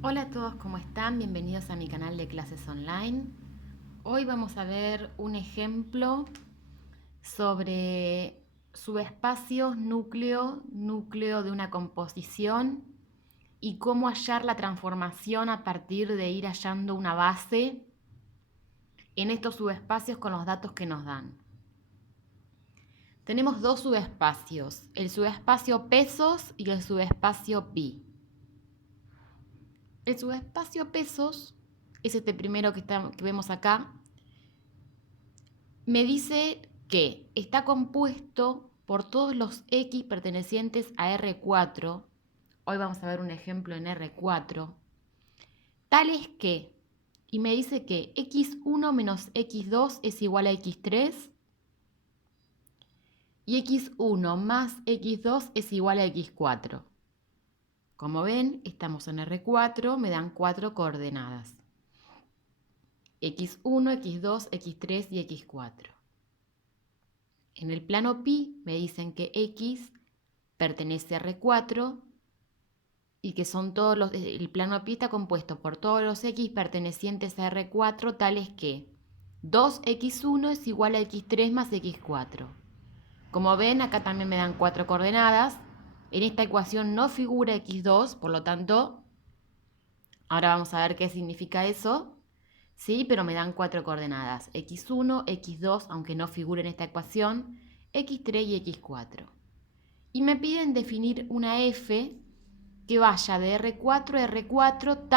Hola a todos, ¿cómo están? Bienvenidos a mi canal de clases online. Hoy vamos a ver un ejemplo sobre subespacios núcleo de una composición y cómo hallar la transformación a partir de ir hallando una base en estos subespacios con los datos que nos dan. Tenemos dos subespacios, el subespacio pesos y el subespacio pi. El subespacio pesos es este primero que vemos acá. Me dice que está compuesto por todos los X pertenecientes a R4. Hoy vamos a ver un ejemplo en R4. Tales que, y me dice que X1 menos X2 es igual a X3 y X1 más X2 es igual a X4. Como ven, estamos en R4, me dan 4 coordenadas. X1, X2, X3 y X4. En el plano pi me dicen que X pertenece a R4 y que son el plano pi está compuesto por todos los X pertenecientes a R4 tales que 2x1 es igual a x3 más x4. Como ven, acá también me dan 4 coordenadas. En esta ecuación no figura x2, por lo tanto, ahora vamos a ver qué significa eso. Sí, pero me dan 4 coordenadas, x1, x2, aunque no figure en esta ecuación, x3 y x4. Y me piden definir una f que vaya de R4 a R4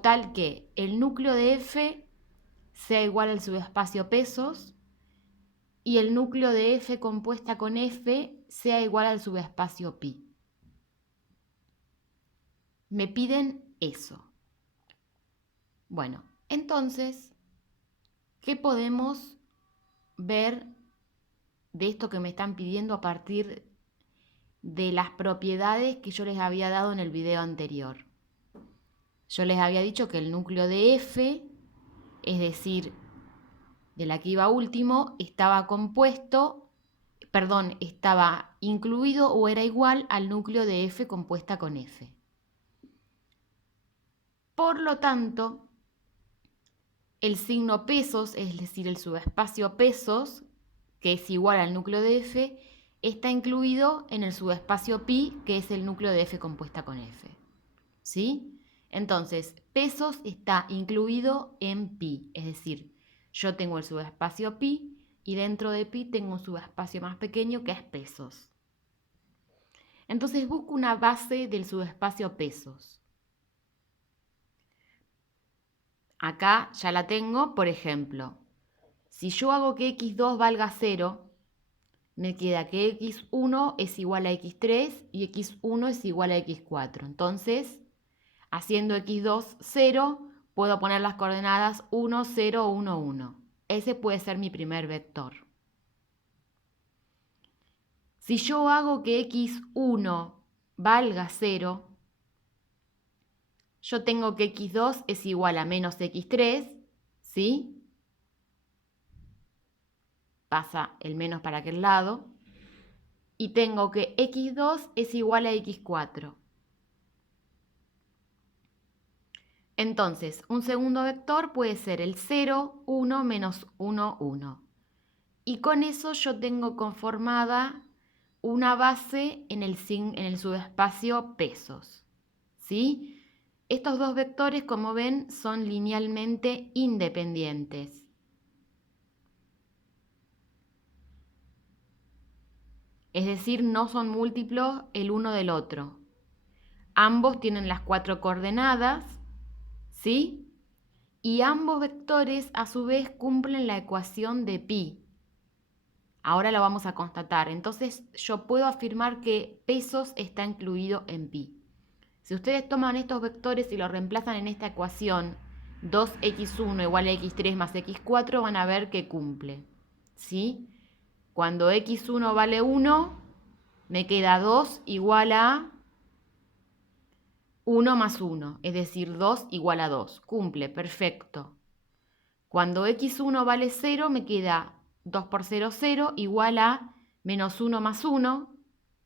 tal que el núcleo de f sea igual al subespacio pesos y el núcleo de f compuesta con f sea igual al subespacio pi. Me piden eso. Bueno, entonces, ¿qué podemos ver de esto que me están pidiendo a partir de las propiedades que yo les había dado en el video anterior? Yo les había dicho que el núcleo de f, es decir, de la que iba último, estaba incluido o era igual al núcleo de f compuesta con f. Por lo tanto, el signo pesos, es decir, el subespacio pesos, que es igual al núcleo de f, está incluido en el subespacio pi, que es el núcleo de f compuesta con f. ¿Sí? Entonces, pesos está incluido en pi, es decir, yo tengo el subespacio pi y dentro de pi tengo un subespacio más pequeño que es pesos. Entonces busco una base del subespacio pesos. Acá ya la tengo, por ejemplo, si yo hago que x2 valga 0, me queda que x1 es igual a x3 y x1 es igual a x4. Entonces, haciendo x2 0, puedo poner las coordenadas 1, 0, 1, 1. Ese puede ser mi primer vector. Si yo hago que x1 valga 0, yo tengo que x2 es igual a menos x3, ¿sí? Pasa el menos para aquel lado. Y tengo que x2 es igual a x4. Entonces, un segundo vector puede ser el 0, 1, menos 1, 1. Y con eso yo tengo conformada una base en el subespacio pesos. ¿Sí? Estos dos vectores, como ven, son linealmente independientes. Es decir, no son múltiplos el uno del otro. Ambos tienen las 4 coordenadas, ¿sí? Y ambos vectores a su vez cumplen la ecuación de pi. Ahora lo vamos a constatar. Entonces yo puedo afirmar que pesos está incluido en pi. Si ustedes toman estos vectores y los reemplazan en esta ecuación, 2x1 igual a x3 más x4, van a ver que cumple. ¿Sí? Cuando x1 vale 1, me queda 2 igual a 1 más 1, es decir, 2 igual a 2. Cumple, perfecto. Cuando x1 vale 0, me queda 2 por 0, 0, igual a menos 1 más 1,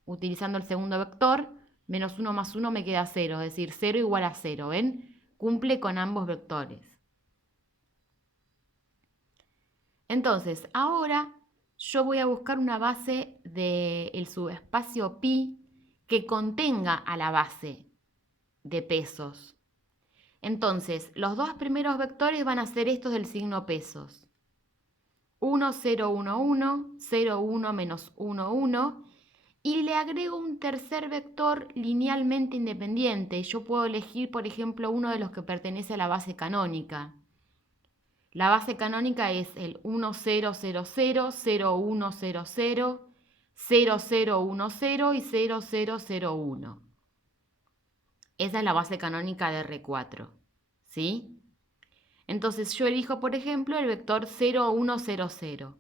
utilizando el segundo vector, menos 1 más 1 me queda 0, es decir, 0 igual a 0, ¿ven? Cumple con ambos vectores. Entonces, ahora yo voy a buscar una base del subespacio pi que contenga a la base de pesos. Entonces, los dos primeros vectores van a ser estos del signo pesos. 1, 0, 1, 1, 0, 1, menos 1, 1. Y le agrego un tercer vector linealmente independiente. Yo puedo elegir, por ejemplo, uno de los que pertenece a la base canónica. La base canónica es el 1, 0, 0, 0, 0, 1, 0, 0, 0, 0, 1, 0 y 0, 0, 0, 1. Esa es la base canónica de R4, ¿sí? Entonces yo elijo, por ejemplo, el vector 0, 1, 0, 0.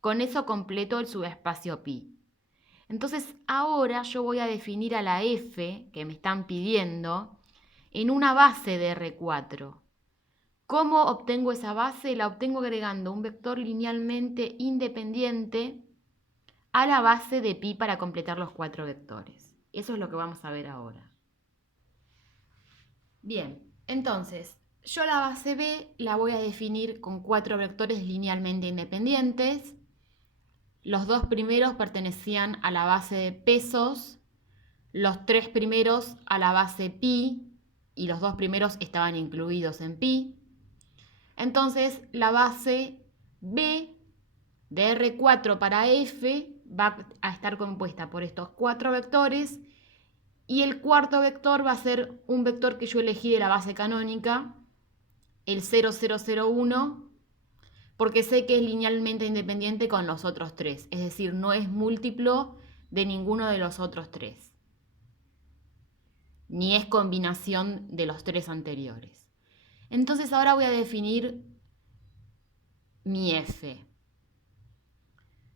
Con eso completo el subespacio pi. Entonces ahora yo voy a definir a la f que me están pidiendo en una base de R4. ¿Cómo obtengo esa base? La obtengo agregando un vector linealmente independiente a la base de pi para completar los 4 vectores. Eso es lo que vamos a ver ahora. Bien, entonces yo la base B la voy a definir con 4 vectores linealmente independientes. Los dos primeros pertenecían a la base de pesos, los 3 primeros a la base pi y los 2 primeros estaban incluidos en pi. Entonces la base B de R4 para F va a estar compuesta por estos 4 vectores y el cuarto vector va a ser un vector que yo elegí de la base canónica, el 0001, porque sé que es linealmente independiente con los otros 3, es decir, no es múltiplo de ninguno de los otros 3, ni es combinación de los 3 anteriores. Entonces ahora voy a definir mi f.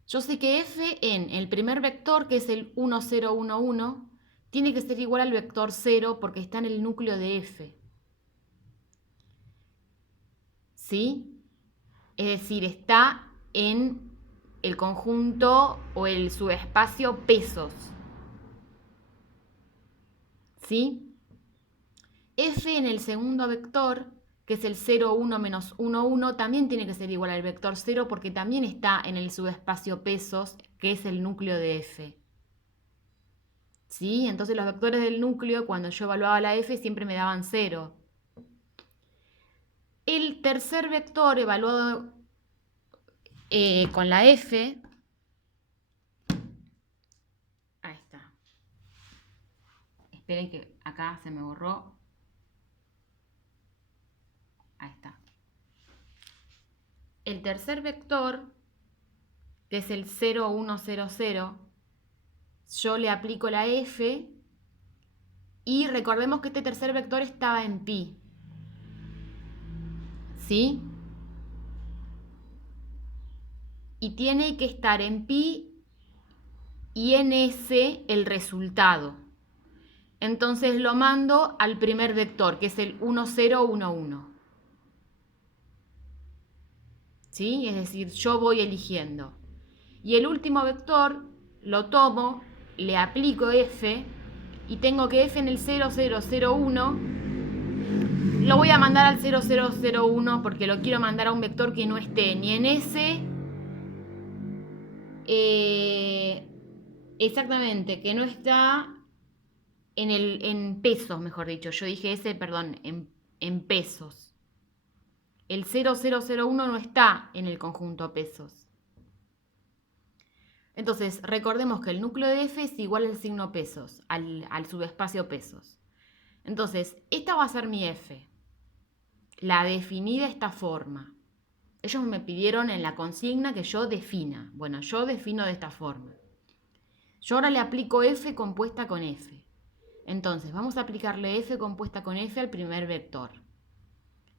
Yo sé que f en el primer vector, que es el 1, 0, 1, 1, tiene que ser igual al vector 0 porque está en el núcleo de f. ¿Sí? Es decir, está en el conjunto o el subespacio pesos. ¿Sí? F en el segundo vector, que es el 0, 1, menos 1, 1, también tiene que ser igual al vector 0 porque también está en el subespacio pesos, que es el núcleo de f. ¿Sí? Entonces los vectores del núcleo, cuando yo evaluaba la f, siempre me daban 0. El tercer vector evaluado con la f, ahí está. Esperen que acá se me borró. Ahí está. El tercer vector, que es el 0, 1, 0, 0, yo le aplico la f y recordemos que este tercer vector estaba en pi. ¿Sí? Y tiene que estar en pi y en S el resultado. Entonces lo mando al primer vector, que es el 1, 0, 1, 1. ¿Sí? Es decir, yo voy eligiendo. Y el último vector lo tomo, le aplico f y tengo que f en el 0001 lo voy a mandar al 0001 porque lo quiero mandar a un vector que no esté ni en S, exactamente, que no está en pesos, mejor dicho. Yo dije S, perdón, en pesos. El 0001 no está en el conjunto pesos. Entonces, recordemos que el núcleo de f es igual al signo pesos, al subespacio pesos. Entonces, esta va a ser mi f. La definí de esta forma. Ellos me pidieron en la consigna que yo defina. Bueno, yo defino de esta forma. Yo ahora le aplico f compuesta con f. Entonces, vamos a aplicarle f compuesta con f al primer vector.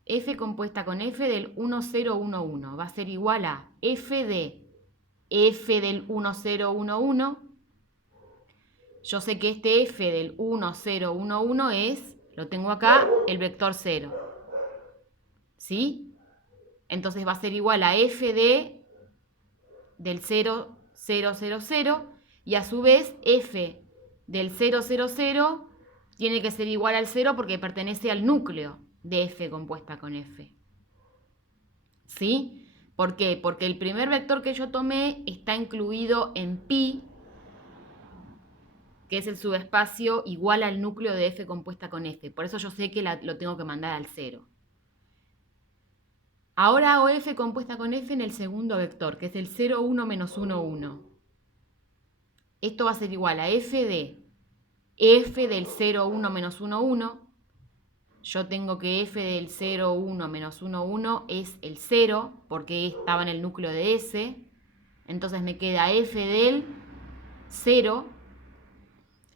F compuesta con f del 1, 0, 1, 1 va a ser igual a f del 1, 0, 1, 1. Yo sé que este f del 1, 0, 1, 1 es, lo tengo acá, el vector 0. ¿Sí? Entonces va a ser igual a f del 0, 0, 0, 0 y a su vez f del 0, 0, 0 tiene que ser igual al 0 porque pertenece al núcleo de f compuesta con f. ¿Sí? ¿Por qué? Porque el primer vector que yo tomé está incluido en pi, que es el subespacio igual al núcleo de f compuesta con f. Por eso yo sé que lo tengo que mandar al 0. Ahora hago f compuesta con f en el segundo vector, que es el 0, 1, menos 1, 1. Esto va a ser igual a f de f del 0, 1, menos 1, 1. Yo tengo que f del 0, 1, menos 1, 1 es el 0, porque estaba en el núcleo de S. Entonces me queda f del 0,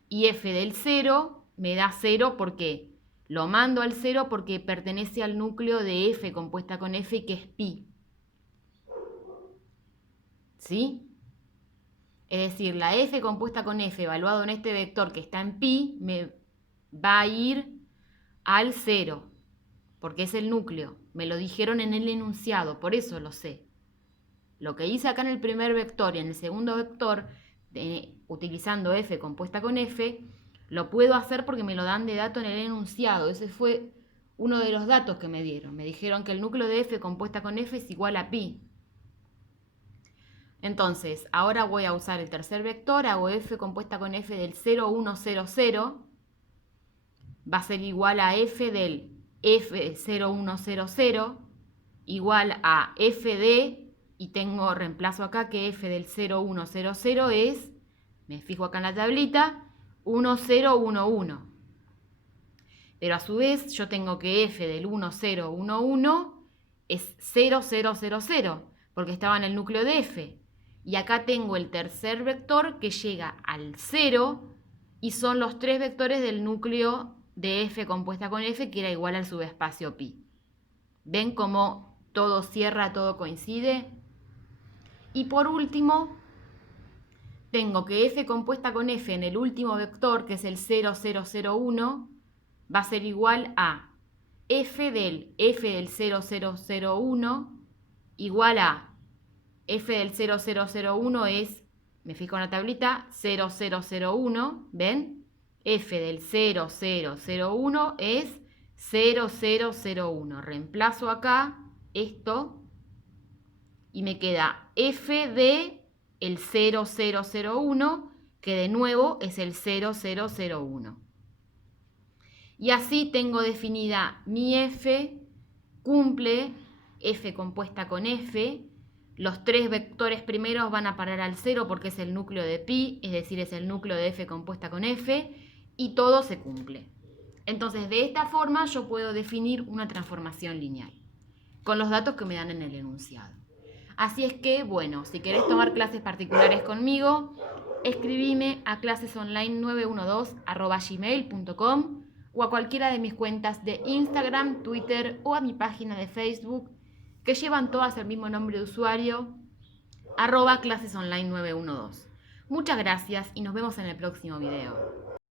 y f del 0 me da 0 porque lo mando al 0 porque pertenece al núcleo de f compuesta con f, que es pi. ¿Sí? Es decir, la f compuesta con f evaluado en este vector que está en pi me va a ir al 0, porque es el núcleo. Me lo dijeron en el enunciado, por eso lo sé. Lo que hice acá en el primer vector y en el segundo vector, utilizando f compuesta con f, lo puedo hacer porque me lo dan de dato en el enunciado. Ese fue uno de los datos que me dieron. Me dijeron que el núcleo de f compuesta con f es igual a pi. Entonces, ahora voy a usar el tercer vector, hago f compuesta con f del 0, 1, 0, 0. Va a ser igual a f del f 0, 1, 0, 0, igual a f de, y tengo reemplazo acá que f del 0, 1, 0, 0 es, me fijo acá en la tablita, 1, 0, 1, 1. Pero a su vez yo tengo que f del 1, 0, 1, 1 es 0, 0, 0, 0, porque estaba en el núcleo de f. Y acá tengo el tercer vector que llega al 0 y son los tres vectores del núcleo de f compuesta con f, que era igual al subespacio pi. ¿Ven cómo todo cierra, todo coincide? Y por último, tengo que f compuesta con f en el último vector, que es el 0, 0, 0, 1, va a ser igual a f del 0, 0, 0, 1 igual a f del 0, 0, 0, 1 es, me fijo en la tablita, 0, 0, 0, 1, ¿ven? F del 0, 0, 0, 1 es 0, 0, 0, 1. Reemplazo acá esto y me queda f de el 0, 0, 0, 1, que de nuevo es el 0, 0, 0, 1. Y así tengo definida mi f, cumple f compuesta con f. Los tres vectores primeros van a parar al 0 porque es el núcleo de pi, es decir, es el núcleo de f compuesta con f, y todo se cumple. Entonces, de esta forma yo puedo definir una transformación lineal, con los datos que me dan en el enunciado. Así es que, bueno, si querés tomar clases particulares conmigo, escribime a clasesonline912@gmail.com o a cualquiera de mis cuentas de Instagram, Twitter o a mi página de Facebook, que llevan todas el mismo nombre de usuario, @clasesonline912. Muchas gracias y nos vemos en el próximo video.